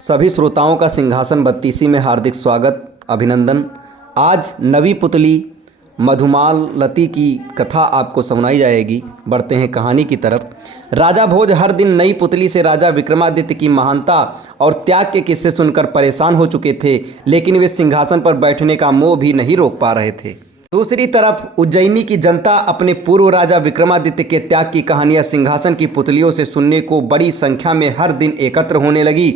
सभी श्रोताओं का सिंहासन बत्तीसी में हार्दिक स्वागत, अभिनंदन। आज नवी पुतली मधुमालती की कथा आपको सुनाई जाएगी। बढ़ते हैं कहानी की तरफ। राजा भोज हर दिन नई पुतली से राजा विक्रमादित्य की महानता और त्याग के किस्से सुनकर परेशान हो चुके थे, लेकिन वे सिंहासन पर बैठने का मोह भी नहीं रोक पा रहे थे। दूसरी तरफ उज्जैनी की जनता अपने पूर्व राजा विक्रमादित्य के त्याग की कहानियां सिंहासन की पुतलियों से सुनने को बड़ी संख्या में हर दिन एकत्र होने लगी।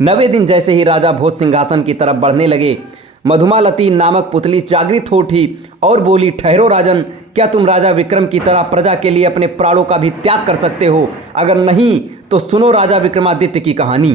9वें दिन जैसे ही राजा भोज सिंहासन की तरफ बढ़ने लगे, मधुमालती नामक पुतली जागृत हो उठी और बोली, ठहरो राजन, क्या तुम राजा विक्रम की तरह प्रजा के लिए अपने प्राणों का भी त्याग कर सकते हो? अगर नहीं तो सुनो राजा विक्रमादित्य की कहानी।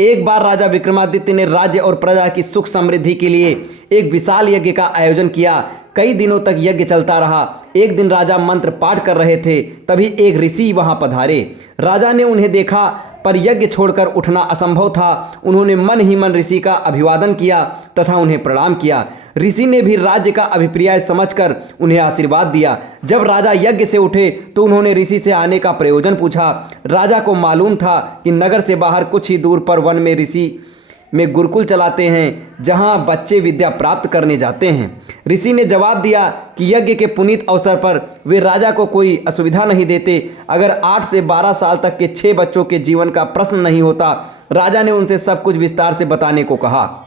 एक बार राजा विक्रमादित्य ने राज्य और प्रजा की सुख समृद्धि के लिए एक विशाल यज्ञ का आयोजन किया। कई दिनों तक यज्ञ चलता रहा। एक दिन राजा मंत्र पाठ कर रहे थे, तभी एक ऋषि वहां पधारे। राजा ने उन्हें देखा, पर यज्ञ छोड़कर उठना असंभव था। उन्होंने मन ही मन ऋषि का अभिवादन किया तथा उन्हें प्रणाम किया। ऋषि ने भी राज्य का अभिप्राय समझकर उन्हें आशीर्वाद दिया। जब राजा यज्ञ से उठे तो उन्होंने ऋषि से आने का प्रयोजन पूछा। राजा को मालूम था कि नगर से बाहर कुछ ही दूर पर वन में ऋषि में गुरुकुल चलाते हैं, जहां बच्चे विद्या प्राप्त करने जाते हैं। ऋषि ने जवाब दिया कि यज्ञ के पुनीत अवसर पर वे राजा को कोई असुविधा नहीं देते। अगर 8 से 12 साल तक के 6 बच्चों के जीवन का प्रश्न नहीं होता। राजा ने उनसे सब कुछ विस्तार से बताने को कहा।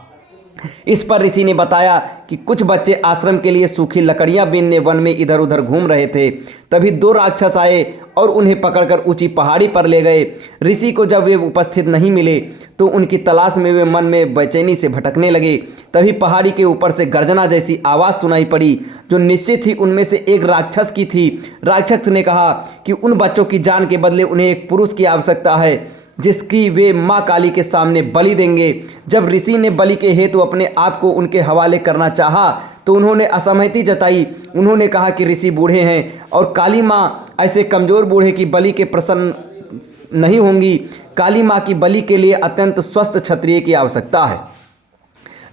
इस पर ऋषि ने बताया कि कुछ बच्चे आश्रम के लिए सूखी लकड़ियां बीनने वन में इधर उधर घूम रहे थे। तभी 2 राक्षस आए और उन्हें पकड़कर ऊंची पहाड़ी पर ले गए। ऋषि को जब वे उपस्थित नहीं मिले तो उनकी तलाश में वे मन में बेचैनी से भटकने लगे। तभी पहाड़ी के ऊपर से गर्जना जैसी आवाज़ सुनाई पड़ी, जो निश्चित ही उनमें से एक राक्षस की थी। राक्षस ने कहा कि उन बच्चों की जान के बदले उन्हें एक पुरुष की आवश्यकता है, जिसकी वे माँ काली के सामने बलि देंगे। जब ऋषि ने बलि के हेतु अपने आप को उनके हवाले करना चाहा तो उन्होंने असहमति जताई। उन्होंने कहा कि ऋषि बूढ़े हैं और काली माँ ऐसे कमजोर बूढ़े की बलि के प्रसन्न नहीं होंगी। काली माँ की बलि के लिए अत्यंत स्वस्थ क्षत्रिय की आवश्यकता है।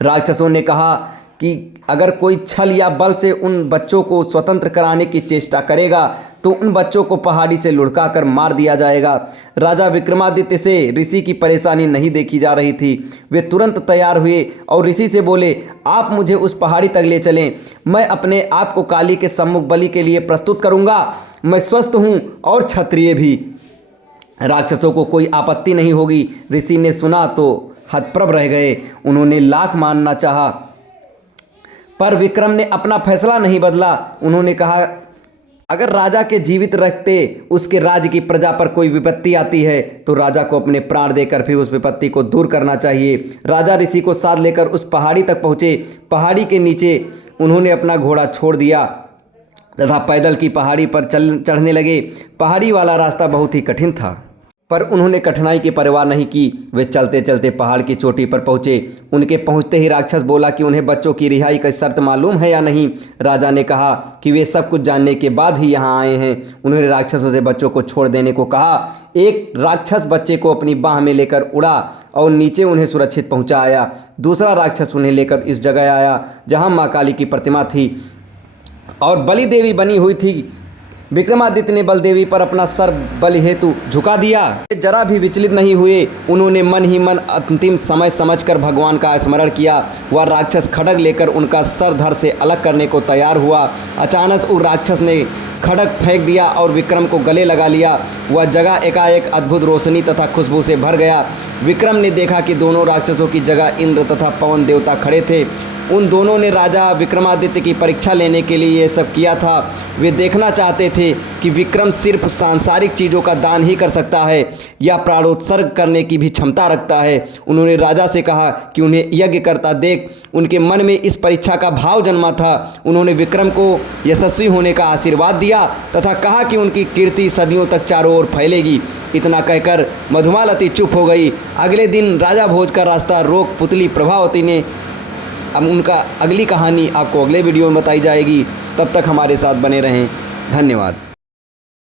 राक्षसों ने कहा कि अगर कोई छल या बल से उन बच्चों को स्वतंत्र कराने की चेष्टा करेगा तो उन बच्चों को पहाड़ी से लुढ़काकर मार दिया जाएगा। राजा विक्रमादित्य से ऋषि की परेशानी नहीं देखी जा रही थी। वे तुरंत तैयार हुए और ऋषि से बोले, आप मुझे उस पहाड़ी तक ले चलें। मैं अपने आप को काली के सम्मुख बलि के लिए प्रस्तुत करूंगा। मैं स्वस्थ हूँ और क्षत्रिय भी। राक्षसों को कोई आपत्ति नहीं होगी। ऋषि ने सुना तो हतप्रभ रह गए। उन्होंने लाख मानना चाहा, पर विक्रम ने अपना फैसला नहीं बदला। उन्होंने कहा, अगर राजा के जीवित रखते उसके राज्य की प्रजा पर कोई विपत्ति आती है तो राजा को अपने प्राण देकर भी उस विपत्ति को दूर करना चाहिए। राजा ऋषि को साथ लेकर उस पहाड़ी तक पहुँचे। पहाड़ी के नीचे उन्होंने अपना घोड़ा छोड़ दिया तथा पैदल की पहाड़ी पर चढ़ने लगे। पहाड़ी वाला रास्ता बहुत ही कठिन था, पर उन्होंने कठिनाई की परवाह नहीं की। वे चलते चलते पहाड़ की चोटी पर पहुँचे। उनके पहुँचते ही राक्षस बोला कि उन्हें बच्चों की रिहाई का शर्त मालूम है या नहीं। राजा ने कहा कि वे सब कुछ जानने के बाद ही यहाँ आए हैं। उन्होंने राक्षसों से बच्चों को छोड़ देने को कहा। एक राक्षस बच्चे को अपनी बाह में लेकर उड़ा और नीचे उन्हें सुरक्षित पहुँचाया। दूसरा राक्षस उन्हें लेकर इस जगह आया जहाँ माँ काली की प्रतिमा थी और बलि देवी बनी हुई थी। विक्रमादित्य ने बलदेवी पर अपना सर बलि हेतु झुका दिया। जरा भी विचलित नहीं हुए। उन्होंने मन ही मन अंतिम समय समझकर भगवान का स्मरण किया। वह राक्षस खड्ग लेकर उनका सर धड़ से अलग करने को तैयार हुआ। अचानक उस राक्षस ने खड्ग फेंक दिया और विक्रम को गले लगा लिया। वह जगह एकाएक अद्भुत रोशनी तथा खुशबू से भर गया। विक्रम ने देखा कि दोनों राक्षसों की जगह इंद्र तथा पवन देवता खड़े थे। उन दोनों ने राजा विक्रमादित्य की परीक्षा लेने के लिए ये सब किया था। वे देखना चाहते थे कि विक्रम सिर्फ सांसारिक चीज़ों का दान ही कर सकता है या प्राणोत्सर्ग करने की भी क्षमता रखता है। उन्होंने राजा से कहा कि उन्हें यज्ञ करता देख उनके मन में इस परीक्षा का भाव जन्मा था। उन्होंने विक्रम को यशस्वी होने का आशीर्वाद दिया तथा कहा कि उनकी कीर्ति सदियों तक चारों ओर फैलेगी। इतना कहकर मधुमालती चुप हो गई। अगले दिन राजा भोज का रास्ता रोक पुतली प्रभावती ने। अब उनका अगली कहानी आपको अगले वीडियो में बताई जाएगी। तब तक हमारे साथ बने रहें। धन्यवाद।